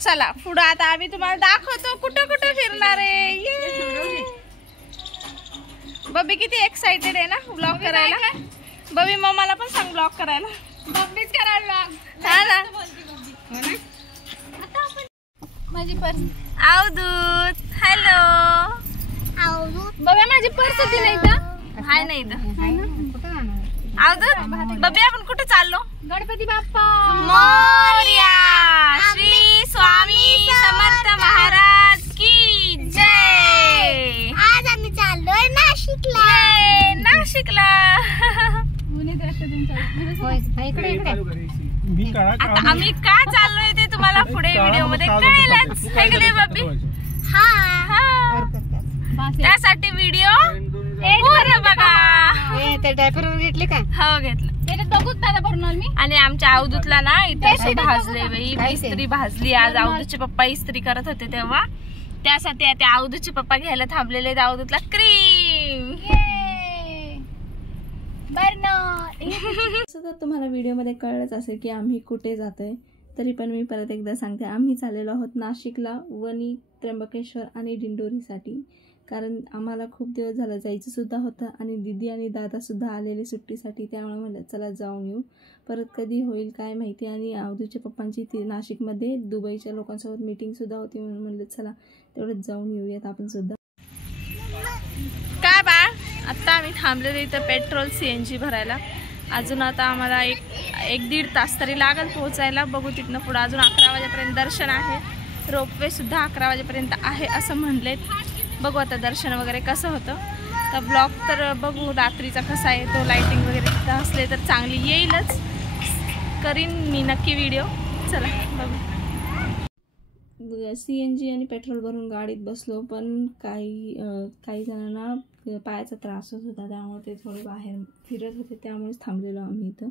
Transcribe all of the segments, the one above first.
चला पुढं आता आम्ही तुम्हाला दाखवतो कुठं कुठं फिरणार आहे। बबी किती एक्साइटेड आहे ना ब्लॉग करायला। बबी मम्माला पण सांग ब्लॉग करायला। बबीच करा ब्लॉग। हा ना माझी पर्स अवधूत। हॅलो अवधूत। बबी माझी पर्स होती नाही इथं। हाय नाही इथं अवधूत। बबी आपण कुठे चाललो? गणपती बाप्पा मोरया। श्री स्वामी समर्थ महाराज की जय। आज आम्ही चाललोय नाशिकला। नाशिकला आता आम्ही का चाललोय ते तुम्हाला पुढे व्हिडिओ मध्ये कळेलच। है की नाही बब्बी? हा त्यासाठी व्हिडिओ पूर्ण बघा। ते डायपर घेतले का? हो घेतलं। त्याच्यात बघूच दादा भरून मी। आणि आमच्या अवधूतला ना इथे भाजले बाई। इस्त्री भाजली आज। अवधूतचे पप्पा इस्त्री करत होते तेव्हा त्यासाठी त्या अवधूतचे पप्पा घ्यायला थांबलेले। अवधूतला क्रीम तर तुम्हाला व्हिडिओ मध्ये कळलंच असेल की आम्ही कुठे जातोय। तरी पण मी परत एकदा सांगते, आम्ही चाललेलो आहोत नाशिकला वणी, त्र्यंबकेश्वर आणि दिंडोरीसाठी। कारण आम्हाला खूप दिवस झालं जायचं सुद्धा होतं आणि दीदी आणि दादा सुद्धा आलेले सुट्टीसाठी। त्यामुळे म्हणलं चला जाऊन येऊ। परत कधी होईल काय माहिती। आणि अवधूतच्या पप्पांची ती नाशिकमध्ये दुबईच्या लोकांसोबत मीटिंग सुद्धा होती म्हणून म्हणलं चला तेवढंच जाऊन येऊयात आपण सुद्धा। काय बाळ आता आम्ही थांबलेलो इथं पेट्रोल CNG भरायला। अजून आता आम्हाला एक दीड तास तरी लागेल पोहोचायला। बघू तिथनं पुढं अजून 11 वाजेपर्यंत दर्शन आहे। रोपवे सुद्धा 11 वाजेपर्यंत आहे असं म्हणलेत। बघू आता दर्शन वगैरे कसं होतं। तर ब्लॉग तर बघू रात्रीचा कसा आहे तो। लाइटिंग वगैरे तिथं असले तर चांगली येईलच। करीन मी नक्की व्हिडिओ। चला बघू। CNG आणि पेट्रोल भरून गाडीत बसलो पण काही जणांना पायाचा त्रास होत होता त्यामुळे ते थोडे बाहेर फिरत होते त्यामुळेच थांबलेलो आम्ही इथं।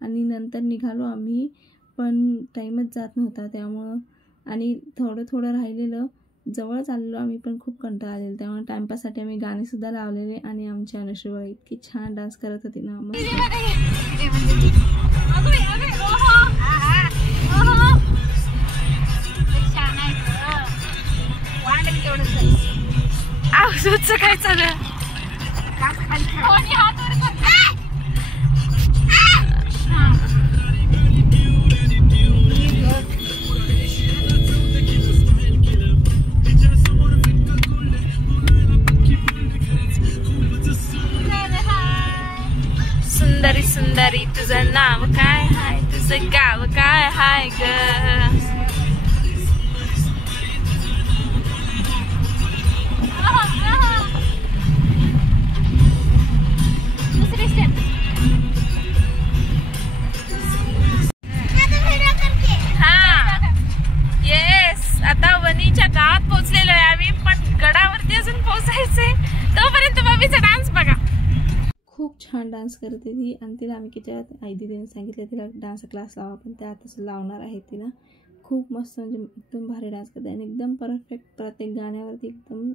आणि नंतर निघालो आम्ही पण टाईमच जात नव्हता त्यामुळं। आणि थोडं राहिलेलं जवळच आलेलो आम्ही पण खूप कंटाळा आलेला त्यामुळे टाइमपाससाठी आम्ही गाणे सुद्धा लावलेले। आणि आमची अनुश्री इतकी छान डान्स करत होती ना मस्त। काय चालू सुंदरी सुंदरी तुझं नाव काय हाय? तुझं गाव काय हाय ग? आता वणीच्या गावात पोहोचलेलो आहे आम्ही पण गडावरती अजून पोहोचायचे तोपर्यंत बबीचा डान्स बघा। खूप छान डान्स करते ती आणि तिला आम्ही किती आई दीदीने सांगितलं तिला डान्स क्लास लावा पण त्या आता लावणार आहे तिला। खूप मस्त म्हणजे एकदम भारी डान्स करते आणि एकदम परफेक्ट प्रत्येक गाण्यावरती एकदम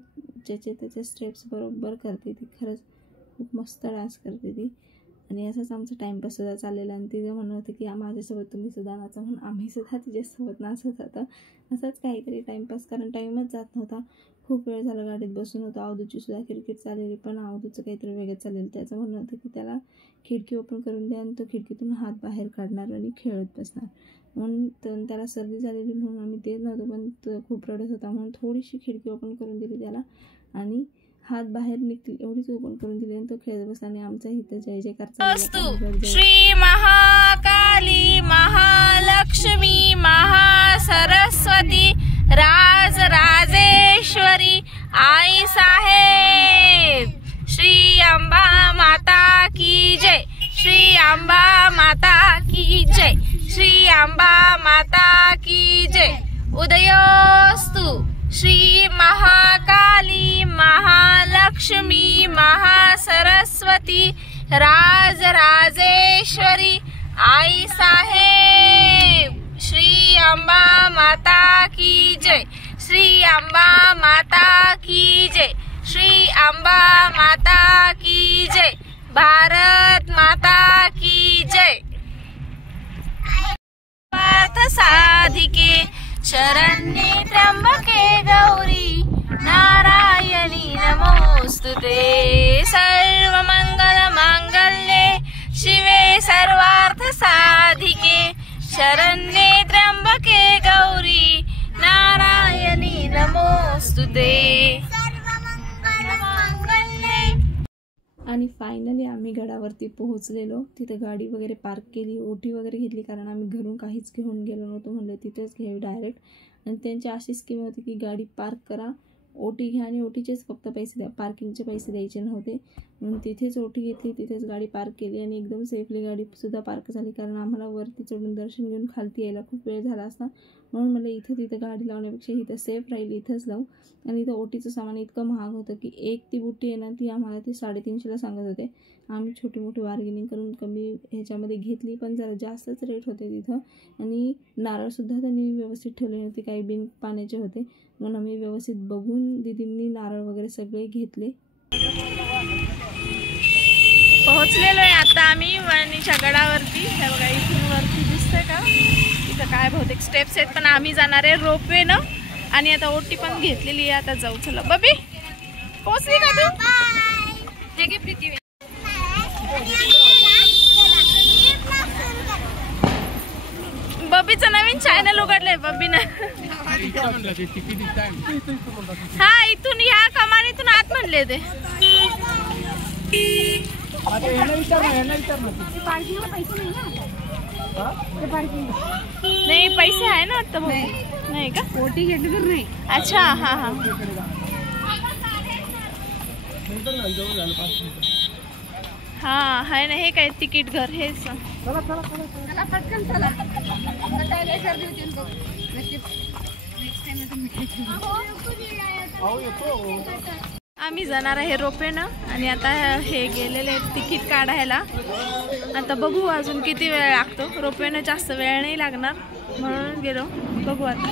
ज्याचे त्याचे स्टेप्स बरोबर करते ती। खरंच खूप मस्त डान्स करते ती। आणि असंच आमचा टाईमपास सुद्धा चाललेला आणि तिचं म्हणणं होतं की माझ्यासोबत तुम्ही सुद्धा नाचा म्हणून आम्ही सुद्धा तिच्यासोबत नाचत होतं। असंच काहीतरी टाईमपास कारण टाईमच जात नव्हता। खूप वेळ झाला गाडीत बसून होतो। अवधूतची सुद्धा क्रिकेट चाललेली पण अवधूतचं काहीतरी वेगळं चाललेलं। त्याचं म्हणणं होतं की त्याला खिडकी ओपन करून द्या आणि तो खिडकीतून हात बाहेर काढणार आणि खेळत बसणार म्हणून त्याला सर्दी झालेली म्हणून आम्ही देत नव्हतो पण तो खूप रडत होता म्हणून थोडीशी खिडकी ओपन करून दिली त्याला आणि हात बाहेर निघतील एवढीच ओपन करून दिली आणि तो खेळत बसला। आणि आमचा इथं जय जयकार चालू। श्री महाकाली महालक्ष्मी महासरस्वती राज राजेश्वरी आई साहेब श्री अंबा माता की जय। श्री अंबा माता की जय। श्री अंबा माता की जय। उदयोस्तु श्री महाकाली महालक्ष्मी महासरस्वती राज राजेश्वरी आई साहेब श्री अंबा माता की जय। श्री अंबा माता की जय। श्री अंबा माता की जय। भारत माता की जय। शरण्ये त्र्यंबके गौरी नारायणी नमोस्तुते. आणि फायनली आम्ही गडावरती पोहोचलेलो. तिथे गाडी वगैरे पार्क केली, ओटी वगैरे घेतली, कारण आम्ही घरून काहीच घेऊन गेलो नव्हतो. म्हणलं तिथेच घ्यावी डायरेक्ट. आणि त्यांची अशी स्कीम होती की गाडी पार्क करा, ओटी घ्या आणि ओटीचेच फक्त पैसे द्या, पार्किंगचे पैसे द्यायचे नव्हते. म्हणून तिथेच ओटी घेतली, तिथेच गाडी पार्क केली आणि एकदम सेफली गाडीसुद्धा पार्क झाली. कारण आम्हाला वरती चढून दर्शन घेऊन खालती यायला खूप वेळ झाला असता. म्हणून मला इथं तिथं गाडी लावण्यापेक्षा इथं सेफ राहील इथंच लावू. आणि इथं ओटीचं सामान इतकं महाग होतं की एक ती बुट्टी आहे ना, ती आम्हाला ती 350ला सांगत होते. आम्ही छोटी मोठी बार्गेनिंग करून कमी ह्याच्यामध्ये घेतली, पण जरा जास्तच रेट होते तिथं. आणि नारळसुद्धा त्यांनी व्यवस्थित ठेवले नव्हते, काही बिन पाण्याचे होते. म्हणून आम्ही व्यवस्थित बघून दिदींनी नारळ वगैरे सगळे घेतले. पोहोचलेलो आहे आता आम्ही वणीच्या गडावरती. हे बघा इथून वरती दिसतंय का, इथं काय बहुतेक स्टेप्स आहेत, पण आम्ही जाणार आहे रोपवेनं. आणि आता ओटी पण घेतलेली आहे, आता जाऊ. चला बबी, पोहोचली का तू? हे घे प्रीती. बबीचं नवीन चॅनल उघडलंय बबीनं. हा, इथून या कमानीतून आत म्हणले ते. नाही पैसे आहे ना आता? नाही का? ओटी घेतली तर नाही. अच्छा, हा हा हा आहे ना. हे काय तिकीट घर हेच. पटकन चला. आम्ही जाणार आहे रोपेनं. आणि आता हे गेलेले तिकीट काढायला. आता बघू अजून किती वेळ लागतो. रोपेनं जास्त वेळ नाही लागणार म्हणून गेलो, बघू आता.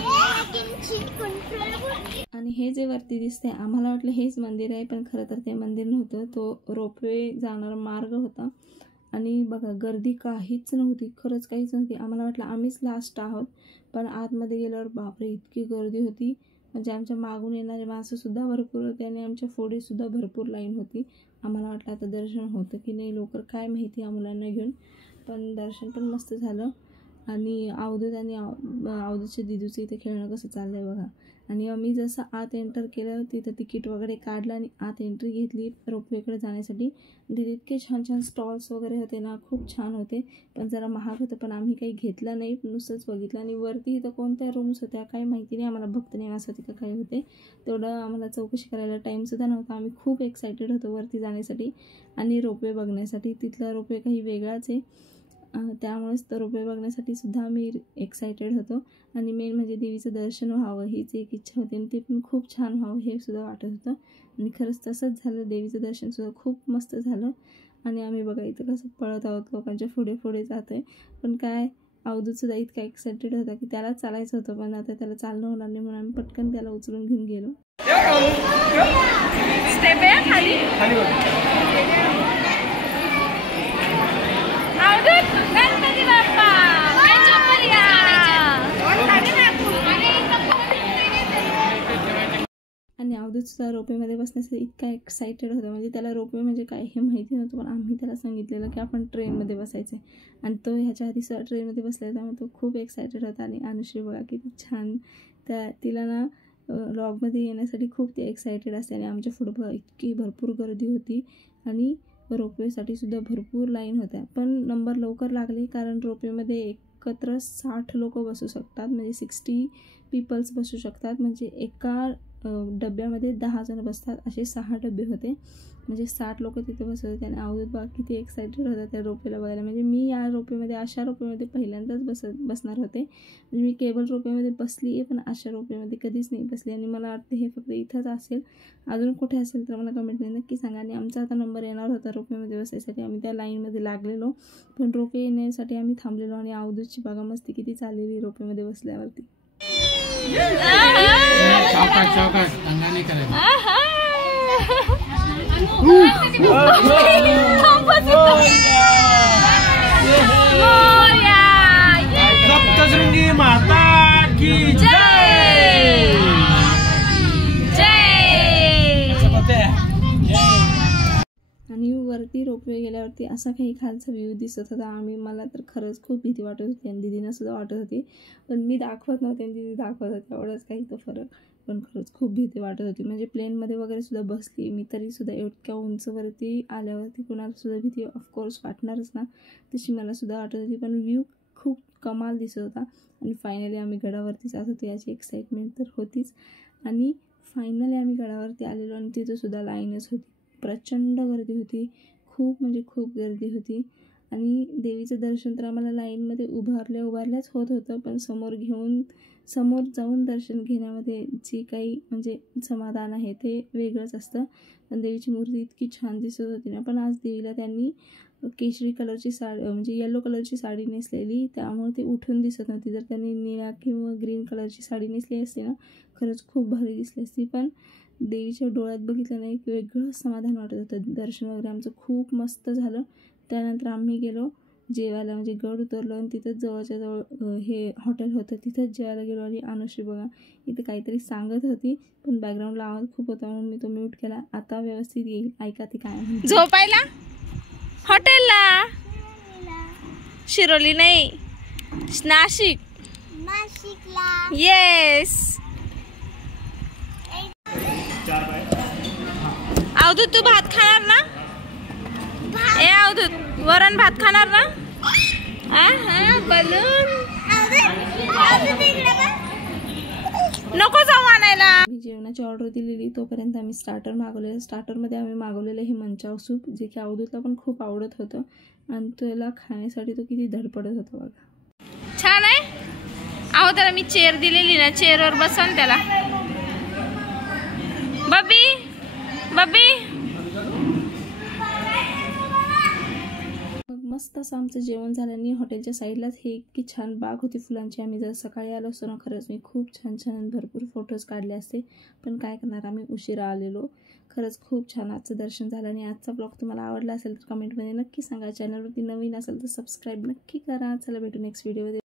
आणि हे जे वरती दिसतंय, आम्हाला वाटलं हेच मंदिर आहे, पण खरं तर ते मंदिर नव्हतं, तो रोपवे जाणारा मार्ग होता. आणि बघा गर्दी काहीच नव्हती, खरंच काहीच नव्हती. आम्हाला वाटलं आम्हीच लास्ट आहोत, पण आतमध्ये गेल्यावर बापरे इतकी गर्दी होती. म्हणजे आमच्या मागून येणारे माणसंसुद्धा भरपूर होते आणि आमच्या पुढेसुद्धा भरपूर लाईन होती. आम्हाला वाटलं आता दर्शन होतं की नाही लवकर, काय माहिती या मुलांना घेऊन. पण दर्शन पण मस्त झालं. आणि अवधूत आणि अवधूतच्या दिदूचं इथे खेळणं कसं चाललं आहे बघा. आणि आम्ही जसं आत एंटर केलं, तिथं तिकीट वगैरे काढलं आणि आत एंट्री घेतली रोपवेकडे जाण्यासाठी. तिथे इतके छान छान स्टॉल्स वगैरे होते ना, खूप छान होते, पण जरा महाग होतं. पण आम्ही काही घेतलं नाही, नुसतंच बघितलं. आणि वरती इथं कोणत्या रूम्स होत्या काही माहिती नाही आम्हाला, भक्त निवास होते का काय होते तेवढं आम्हाला चौकशी करायला टाईमसुद्धा नव्हता. आम्ही खूप एक्सायटेड होतो वरती जाण्यासाठी आणि रोपवे बघण्यासाठी. तिथला रोपवे काही वेगळाच आहे, त्यामुळेच तर रोपवे बघण्यासाठी सुद्धा आम्ही एक्सायटेड होतो. आणि मेन म्हणजे देवीचं दर्शन व्हावं हीच एक इच्छा होती, आणि ते पण खूप छान व्हावं हे सुद्धा वाटत होतं. आणि खरंच तसंच झालं, देवीचं दर्शनसुद्धा खूप मस्त झालं. आणि आम्ही बघा इथं कसं पळत आहोत, लोकांच्या पुढे पुढे जातो आहे. पण काय अवधूतसुद्धा इतका एक्सायटेड होता की त्याला चालायचं होतं, पण आता त्याला चालणं होणार नाही म्हणून आम्ही पटकन त्याला उचलून घेऊन गेलो. स्टेप आहे खाली. गणपती बाप्पा आणि अवधूतसुद्धा रोपेमध्ये बसण्यासाठी इतका एक्सायटेड होता. म्हणजे त्याला रोपवे म्हणजे काय हे माहिती नव्हतं, पण आम्ही त्याला सांगितलेलं की आपण ट्रेनमध्ये बसायचं आहे. आणि तो ह्याच्या आधी ट्रेनमध्ये बसला, त्यामुळे तो खूप एक्सायटेड होता. आणि अनुश्री बघा किती छान, तिला ना व्लॉगमध्ये येण्यासाठी खूप ती एक्सायटेड असते. आणि आमच्या पुढं बघा इतकी भरपूर गर्दी होती आणि रोपवेसाठी सुद्धा भरपूर लाईन होत्या. पण नंबर लवकर लागले, कारण रोपवेमध्ये एकत्र 60 लोक बसू शकतात, म्हणजे 60 पीपल्स बसू शकतात. म्हणजे एका डब्यामध्ये 10 जण बसतात, असे 6 डबे होते, म्हणजे 60 लोक तिथे बसत होते. आणि अवधूत बघा किती एक्सायटेड होता त्या रोपवेला बघायला. म्हणजे मी या रोपवेमध्ये अशा रोपवेमध्ये पहिल्यांदाच बसणार होते. म्हणजे मी केबल रोपवेमध्ये बसली आहे, पण अशा रोपवेमध्ये कधीच नाही बसली. आणि मला वाटतं हे फक्त इथंच असेल, अजून कुठे असेल तर मला कमेंटमध्ये नक्की सांगा. आणि आमचा आता नंबर येणार होता रोपवेमध्ये बसायसाठी, आम्ही त्या लाईनमध्ये लागलेलो, पण रोपवे येण्यासाठी आम्ही थांबलेलो. आणि अवधूतची बघा मस्ती किती चाललेली रोपवेमध्ये बसल्यावरती. सप्तशृंगी माता की जय. आणि वरती रोपवे वेळ गेल्यावरती असा काही खालचा व्ह्यू दिसत होता. मला तर खरंच खूप भीती वाटत होती आणि दीदींना सुद्धा वाटत होती, पण मी दाखवत नव्हते आणि दीदी दाखवत होते, एवढंच काही तो फरक. पण खरंच खूप भीती वाटत होती. म्हणजे प्लेनमध्ये वगैरे सुद्धा बसली मी तरीसुद्धा इतक्या उंचवरती आल्यावरती कुणाला सुद्धा भीती ऑफकोर्स वाटणारच ना, तशी मला सुद्धा वाटत होती. पण व्ह्यू खूप कमाल दिसत होता आणि फायनली आम्ही गडावरती जात होतो याची एक्साइटमेंट तर होतीच. आणि फायनली आम्ही गडावरती आलेलो आणि तिथंसुद्धा लाईनच होती, प्रचंड गर्दी होती, खूप म्हणजे खूप गर्दी होती. आणि देवीचं दर्शन तर आम्हाला लाईनमध्ये उभारल्याच होत होतं, पण समोर जाऊन दर्शन घेण्यामध्ये जी काही म्हणजे समाधान आहे ते वेगळंच असतं. पण देवीची मूर्ती इतकी छान दिसत होती ना. पण आज देवीला त्यांनी केशरी कलरची साडी म्हणजे येलो कलरची साडी नेसलेली, त्यामुळे ती उठून दिसत नव्हती. जर त्यांनी निळ्या किंवा ग्रीन कलरची साडी नेसली असती ना, खरंच खूप भारी दिसली असती. पण देवीच्या डोळ्यात बघितलं नाही की वेगळं समाधान वाटत होतं. दर्शन वगैरे आमचं खूप मस्त झालं. त्यानंतर आम्ही गेलो जेवायला, म्हणजे गड उतरलो आणि तिथंच जवळच्या जवळ हे हॉटेल होतं, तिथंच जेवायला गेलो. आणि अनुश्री बघा इथे काहीतरी सांगत होती, पण बॅकग्राऊंडला आवाज खूप होता म्हणून मी तो म्यूट केला. आता व्यवस्थित येईल, ऐका ती काय म्हणते. झोपायला हॉटेलला शिरोली नाही, नाशिकला. येस. अवधूत तू भात खाणार ना? ए अवधूत वरण भात खाणार ना? बलून नको जाऊ आणायला. जेवणाची ऑर्डर दिलेली तोपर्यंत आम्ही स्टार्टर मागवलेलं. स्टार्टरमध्ये आम्ही मागवलेलं हे मंचाव सूप, जे की अवधूतला पण खूप आवडत होतं आणि त्याला खाण्यासाठी तो किती धडपडत होता बघा. छान आहे. अहो त्याला मी चेअर दिलेली ना, चेअरवर बसवून त्याला. बब्बी मग मस्त असं आमचं जेवण झाल्याने हॉटेलच्या साईडलाच हे इतकी छान बाग होती फुलांची. आम्ही जर सकाळी आलो असतो ना, खरंच मी खूप छान भरपूर फोटोज काढले असते, पण काय करणार आम्ही उशिरा आलेलो. खरंच खूप छान आजचं दर्शन झालं. आणि आजचा ब्लॉग तुम्हाला आवडला असेल तर कमेंटमध्ये नक्की सांगा. चॅनलवरती नवीन असेल तर सबस्क्राईब नक्की करा. चला भेटू नेक्स्ट व्हिडिओमध्ये.